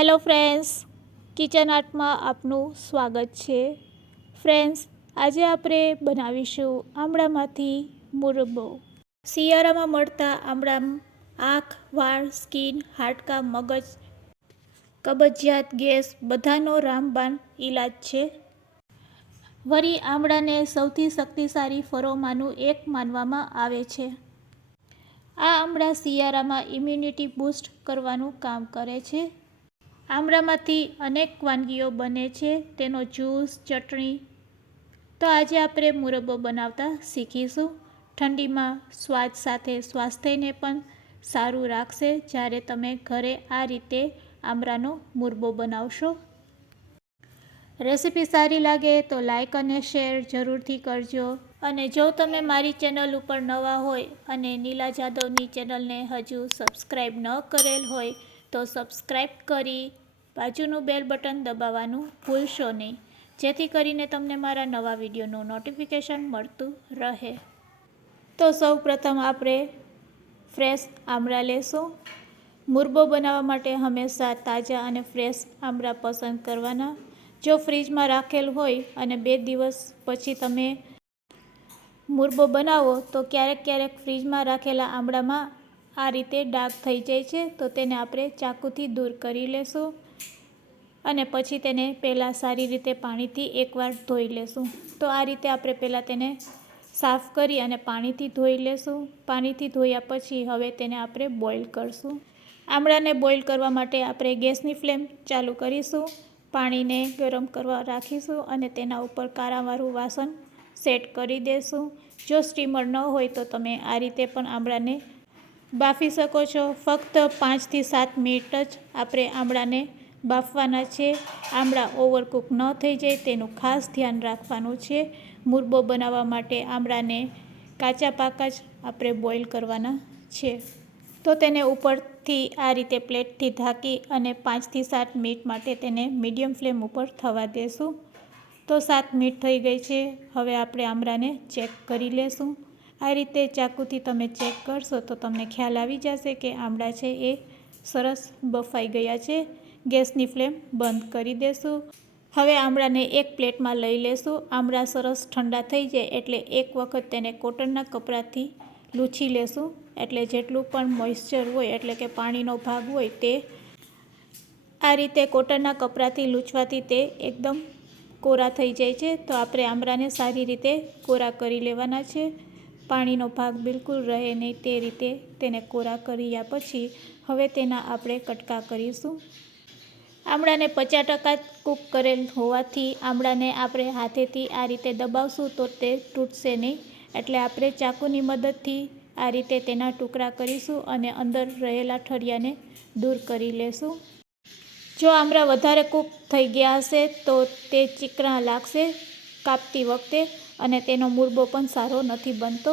Hello friends, kitchen આર્ટમાં આપનું સ્વાગત છે. ફ્રેન્ડ્સ, આજે આપણે બનાવીશું આમળામાંથી મુરબ્બો. શિયાળામાં મળતા આમળા આંખ, વાળ, સ્કિન, હાડકાં, મગજ, કબજિયાત, ગેસ બધાનો રામબાણ ઈલાજ છે. વળી આમળાને સૌથી શક્તિશાળી ફળોમાંનું એક માનવામાં આવે છે. આ આમળા શિયાળામાં ઇમ્યુનિટી બૂસ્ટ કરવાનું કામ કરે છે. આમળામાંથી અનેક વાનગીઓ બને છે. તેનો જ્યુસ, ચટણી. તો આજે આપણે મુરબ્બો બનાવતા શીખીશું. ઠંડીમાં સ્વાદ સાથે સ્વાસ્થ્યને પણ સારું રાખશે જ્યારે તમે ઘરે આ રીતે આમળાનો મુરબ્બો બનાવશો. રેસીપી સારી લાગે તો લાઇક અને શેર જરૂરથી કરજો. અને જો તમે મારી ચેનલ ઉપર નવા હોય અને નીલા જાદવની ચેનલને હજુ સબસ્ક્રાઈબ ન કરેલ હોય તો સબસ્ક્રાઈબ કરી બાજુનું બેલ બટન દબાવવાનું ભૂલશો નહીં. જેથી કરીને તમને મારા નવા વિડીયોનું નોટિફિકેશન મળતું રહે. તો સૌ પ્રથમ આપણે ફ્રેશ આમળા લેશું. મુરબો બનાવવા માટે હંમેશા તાજા અને ફ્રેશ આમળા પસંદ કરવાના. જો ફ્રીજમાં રાખેલ હોય અને બે દિવસ પછી તમે મુરબો બનાવો, તો ક્યારેક ક્યારેક ફ્રીજમાં રાખેલા આમળામાં આ રીતે ડાઘ થઈ જાય છે. તો તેને આપણે ચાકુથી દૂર કરી લેશું. અને પછી તેને પહેલાં સારી રીતે પાણીથી એકવાર ધોઈ લેશું. તો આ રીતે આપણે પહેલાં તેને સાફ કરી અને પાણીથી ધોઈ લેશું. પાણીથી ધોયા પછી હવે તેને આપણે બોઇલ કરશું. આમળાને બોઇલ કરવા માટે આપણે ગેસની ફ્લેમ ચાલુ કરીશું. પાણીને ગરમ કરવા રાખીશું અને તેના ઉપર કારાવાળું વાસણ સેટ કરી દેશું. જો સ્ટીમર ન હોય તો તમે આ રીતે પણ આમળાને બાફી શકો છો. ફક્ત પાંચથી સાત મિનિટ જ આપણે આમળાને બાફવાના છે. આમળા ઓવરકુક ન થઈ જાય તેનું ખાસ ધ્યાન રાખવાનું છે. મુરબો બનાવવા માટે આમળાને કાચા પાકા જ આપણે બોઇલ કરવાના છે. તો તેને ઉપરથી આ રીતે પ્લેટથી ઢાંકી અને પાંચથી સાત મિનિટ માટે તેને મીડિયમ ફ્લેમ ઉપર થવા દેશું. તો સાત મિનિટ થઈ ગઈ છે. હવે આપણે આમળાને ચેક કરી લેશું. આ રીતે ચાકુથી તમે ચેક કરશો તો તમને ખ્યાલ આવી જશે કે આમળા છે એ સરસ બફાઈ ગયા છે. ગેસની ફ્લેમ બંધ કરી દેશું. હવે આમળાને એક પ્લેટમાં લઈ લેશું. આમળા સરસ ઠંડા થઈ જાય એટલે એક વખત તેને કોટનના કપડાથી લૂછી લેશું. એટલે જેટલું પણ મોઇશ્ચર હોય એટલે કે પાણીનો ભાગ હોય તે આ રીતે કોટનના કપડાથી લૂછવાથી તે એકદમ કોરા થઈ જાય છે. તો આપણે આમળાને સારી રીતે કોરા કરી લેવાના છે. પાણીનો ભાગ બિલકુલ રહે નહીં તે રીતે તેને કોરા કર્યા પછી હવે તેના આપણે કટકા કરીશું. આમળાને પચાસ ટકા કૂક કરેલ હોવાથી આમળાને આપણે હાથેથી આ રીતે દબાવશું તો તે તૂટશે નહીં. એટલે આપણે ચાકુની મદદથી આ રીતે તેના ટુકડા કરીશું અને અંદર રહેલા ઠળિયાને દૂર કરી લેશું. જો આમળા વધારે કૂક થઈ ગયા હશે તો તે ચીકણા લાગશે કાપતી વખતે અને તેનો મુરબો પણ સારો નથી બનતો.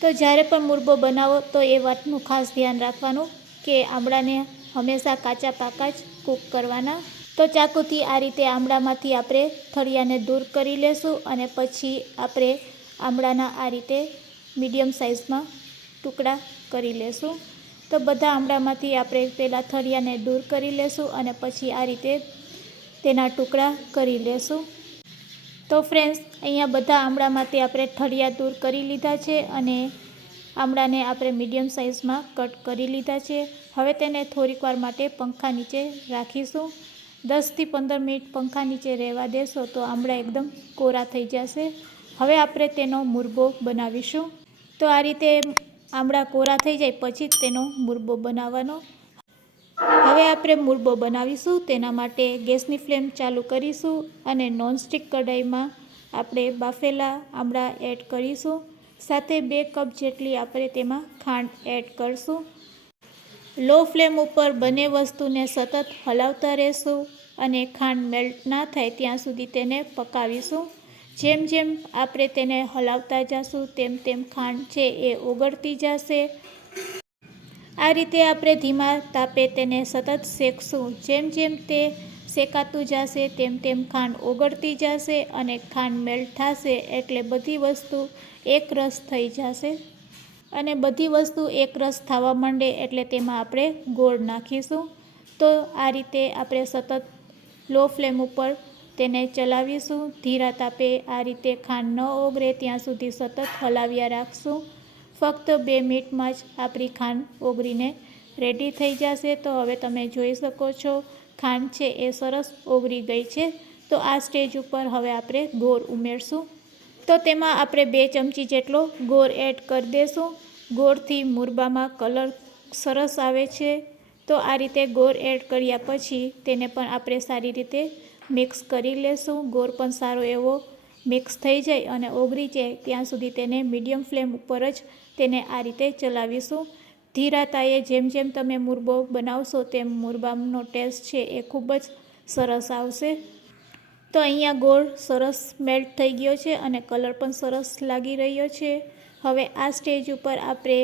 તો જ્યારે પણ મુરબો બનાવો તો એ વાતનું ખાસ ધ્યાન રાખવાનું કે આમળાને હંમેશા કાચા પાકા જ કૂક કરવાના. તો ચાકુથી આ રીતે આમળામાંથી આપણે થળિયાને દૂર કરી લેશું અને પછી આપણે આમળાના આ રીતે મીડિયમ સાઇઝમાં ટુકડા કરી લેશું. તો બધા આમળામાંથી આપણે પહેલાં થળિયાને દૂર કરી લેશું અને પછી આ રીતે તેના ટુકડા કરી લેશું. તો ફ્રેન્ડ્સ, અહીંયા બધા આમળામાંથી આપણે થળિયા દૂર કરી લીધા છે અને આમળાને આપણે મીડિયમ સાઇઝમાં કટ કરી લીધા છે. હવે તેને થોડીક વાર માટે પંખા નીચે રાખીશું. દસથી પંદર મિનિટ પંખા નીચે રહેવા દેશો તો આમળા એકદમ કોરા થઈ જશે. હવે આપણે તેનો મુરબો બનાવીશું. તો આ રીતે આમળા કોરા થઈ જાય પછી તેનો મુરબો બનાવવાનો. હવે આપણે મુરબો બનાવીશું. તેના માટે ગેસની ફ્લેમ ચાલુ કરીશું અને નોનસ્ટિક કઢાઈમાં આપણે બાફેલા આમળા એડ કરીશું. સાથે બે કપ જેટલી આપણે તેમાં ખાંડ એડ કરશું. લો ફ્લેમ ઉપર બંને વસ્તુને સતત હલાવતા રહેશું અને ખાંડ મેલ્ટ ના થાય ત્યાં સુધી તેને પકાવીશું. જેમ જેમ આપણે તેને હલાવતા જશું, તેમ તેમ ખાંડ છે એ ઓગળતી જશે. આ રીતે આપણે ધીમા તાપે તેને સતત શેકશું. જેમ જેમ તે શેકાતું જશે, તેમ તેમ ખાંડ ઓગળતી જશે અને ખાંડ મેલ્ટ થશે એટલે બધી વસ્તુ એક રસ થઈ જશે. અને બધી વસ્તુ એકરસ થવા માંડે એટલે તેમાં આપણે ગોળ નાખીશું. તો આ રીતે આપણે સતત લો ફ્લેમ ઉપર તેને ચલાવીશું. ધીરા તાપે આ રીતે ખાંડ ન ઓગળે, ત્યાં સુધી સતત હલાવ્યા રાખશું. ફક્ત બે મિનિટમાં જ આપણી ખાંડ ઓગળીને રેડી થઈ જશે. તો હવે તમે જોઈ શકો છો, ખાંડ છે એ સરસ ઓગળી ગઈ છે. તો આ સ્ટેજ ઉપર હવે આપણે ગોળ ઉમેરશું. તો તેમાં આપણે બે ચમચી જેટલો ગોળ એડ કરી દઈશું ગોળથી મુરબામાં કલર સરસ આવે છે. તો આ રીતે ગોળ એડ કર્યા પછી તેને પણ આપણે સારી રીતે મિક્સ કરી લેશું. ગોળ પણ સારો એવો મિક્સ થઈ જાય અને ઓગળી જાય ત્યાં સુધી તેને મીડિયમ ફ્લેમ ઉપર જ તેને આ રીતે ચલાવીશું. ધીરાતાએ જેમ જેમ તમે મુરબો બનાવશો તેમ મુરબાનો ટેસ્ટ છે એ ખૂબ જ સરસ આવશે. તો અહીંયા ગોળ સરસ મેલ્ટ થઈ ગયો છે અને કલર પણ સરસ લાગી રહ્યો છે. હવે આ સ્ટેજ ઉપર આપણે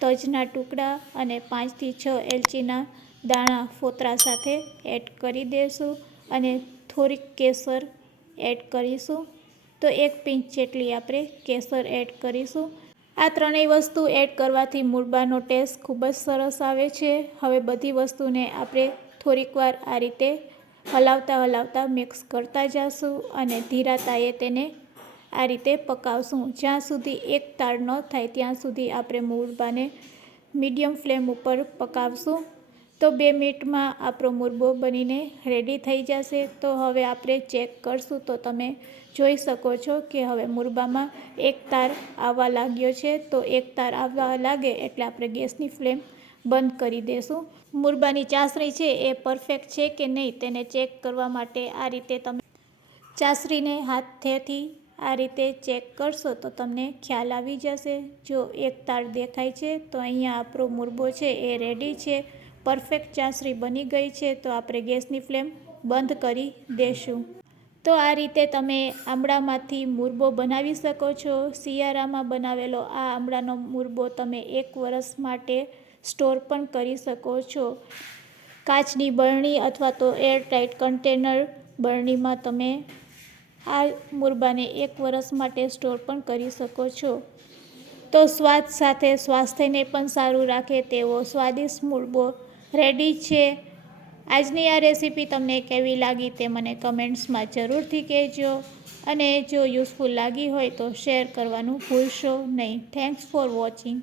તજના ટુકડા અને પાંચથી છ એલચીના દાણા ફોતરા સાથે એડ કરી દઈશું અને થોડીક કેસર એડ કરીશું. તો એક પિંચ જેટલી આપણે કેસર એડ કરીશું. આ ત્રણેય વસ્તુ એડ કરવાથી મૂળબાનો ટેસ્ટ ખૂબ જ સરસ આવે છે. હવે બધી વસ્તુને આપણે થોડીક વાર આ રીતે હલાવતા હલાવતા મિક્સ કરતા જઈશું અને ધીરા તાએ તેને આ રીતે પકાવશું. જ્યાં સુધી એક તાળ ન થાય ત્યાં સુધી આપણે મુરબાને મીડિયમ ફ્લેમ ઉપર પકાવશું. તો બે મિનિટમાં આપણો મુરબો બનીને રેડી થઈ જશે. તો હવે આપણે ચેક કરશું. તો તમે જોઈ શકો છો કે હવે મુરબામાં એક તાર આવવા લાગ્યો છે. તો એક તાર આવવા લાગે એટલે આપણે ગેસની ફ્લેમ બંધ કરી દેશું. મુરબાની ચાસણી છે એ પરફેક્ટ છે કે નહીં તેને ચેક કરવા માટે આ રીતે તમે ચાસણીને હાથેથી આ રીતે ચેક કરશો તો તમને ખ્યાલ આવી જશે. જો એક તાર દેખાય છે તો અહીંયા આપણો મુરબો છે એ રેડી છે. પરફેક્ટ ચાસણી બની ગઈ છે તો આપણે ગેસની ફ્લેમ બંધ કરી દેશું. તો આ રીતે તમે આમળામાંથી મુરબો બનાવી શકો છો. શિયાળામાં બનાવેલો આ આમળાનો મુરબો તમે એક વરસ માટે સ્ટોર પણ કરી શકો છો. કાચની બરણી અથવા તો એરટાઇટ કન્ટેનર બરણીમાં તમે આ મુરબાને એક વરસ માટે સ્ટોર પણ કરી શકો છો. તો સ્વાદ સાથે સ્વાસ્થ્યને પણ સારું રાખે તેવો સ્વાદિષ્ટ મુરબો રેડી છે. આજની આ રેસીપી તમને કેવી લાગી તે મને કમેન્ટ્સમાં જરૂરથી કહેજો. અને જો યુઝફુલ લાગી હોય તો શેર કરવાનું ભૂલશો નહીં. Thanks for watching.